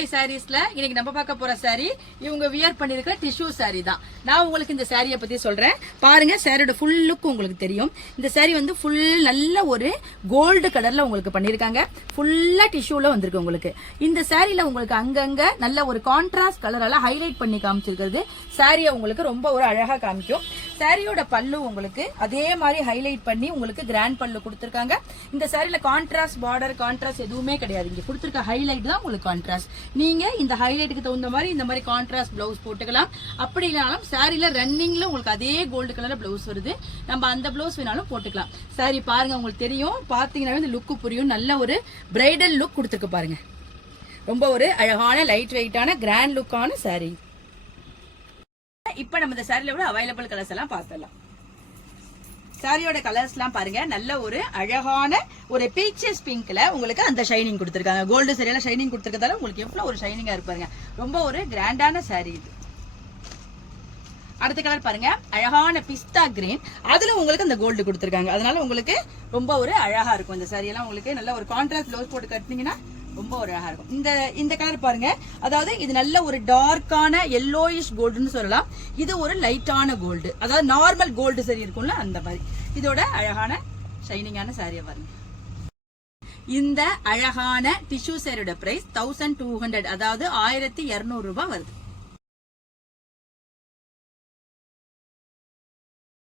Dubai சாரீஸ்ல இன்னைக்கு நம்ம பார்க்க போற சாரி இவங்க வியர் பண்ணிருக்கிற டிஷ்யூ சாரி தான். நான் உங்களுக்கு இந்த சாரியை பத்தி சொல்றேன். பாருங்க, சாரியோட ஃபுல் லுக் உங்களுக்கு தெரியும். இந்த சாரி வந்து ஃபுல் நல்ல ஒரு கோல்டு கலர்ல உங்களுக்கு பண்ணிருக்காங்க. ஃபுல்லா டிஷ்யூல வந்திருக்கு உங்களுக்கு. இந்த சாரியில உங்களுக்கு அங்கங்க நல்ல ஒரு கான்ட்ராஸ்ட் கலரால ஹைலைட் பண்ணி காமிச்சிருக்கிறது சாரியை உங்களுக்கு ரொம்ப ஒரு அழகா காமிக்கும். சாரியோட பல்லு உங்களுக்கு அதே மாதிரி ஹைலைட் பண்ணி உங்களுக்கு கிராண்ட் பல்லு கொடுத்திருக்காங்க. இந்த சாரியில கான்ட்ராஸ்ட் பார்டர் கான்ட்ராஸ்ட் எதுவுமே கிடையாது. இங்க கொடுத்திருக்க ஹைலைட் தான் உங்களுக்கு கான்ட்ராஸ்ட். நீங்க இந்த ஹைலைட்டுக்கு தகுந்த மாதிரி இந்த மாதிரி கான்ட்ராஸ்ட் பிளவுஸ் போட்டுக்கலாம். அப்படி இல்லைனாலும் சாரியில ரன்னிங்ல உங்களுக்கு அதே கோல்டு கலர்ல பிளவுஸ் வருது. நம்ம அந்த பிளவுஸ் வேணாலும் போட்டுக்கலாம். சாரி பாருங்க, உங்களுக்கு தெரியும். பாத்தீங்கன்னா இந்த லுக்கு புரியும். நல்ல ஒரு பிரைடல் லுக் கொடுத்துருக்கு பாருங்க. ரொம்ப ஒரு அழகான லைட் வெயிட்டான கிராண்ட் லுக்கான சாரி. இப்ப நம்ம இந்த சாரியில விட அவைலபிள் கலர்ஸ் எல்லாம் பார்க்கலாம். சாரியோட கலர்ஸ் எல்லாம் பாருங்க. நல்ல ஒரு அழகான ஒரு பீச்சஸ் பிங்க்ல உங்களுக்கு அந்த ஷைனிங் கொடுத்திருக்காங்க. கோல்டு சரியான ஷைனிங் கொடுத்திருக்கதால உங்களுக்கு எவ்வளவு ஒரு ஷைனிங்கா இருப்பாருங்க. ரொம்ப ஒரு கிராண்டான சாரி இது. அடுத்த கலர் பாருங்க, அழகான பிஸ்தா கிரீன். அதுல உங்களுக்கு அந்த கோல்டு கொடுத்திருக்காங்க. அதனால உங்களுக்கு ரொம்ப ஒரு அழகா இருக்கும். இந்த சாரி எல்லாம் உங்களுக்கு நல்ல ஒரு கான்ட்ராஸ்ட் ப்ளவுஸ் போட்டு கட்டினீங்கன்னா ரொம்ப ஒரு அழகா இருக்கும். இந்த கலர் பாருங்க, அதாவது இது நல்ல ஒரு டார்க்கான எல்லோயிஷ் கோல்டுன்னு சொல்லலாம். இது ஒரு லைட்டான கோல்டு, அதாவது நார்மல் கோல்டு சரி இருக்கும்ல அந்த மாதிரி. இதோட அழகான ஷைனிங்கான சாரியா பாருங்க. இந்த அழகான டிஷ்யூ சாரியோட பிரைஸ் 1200, அதாவது 1200 ரூபாய் வருது.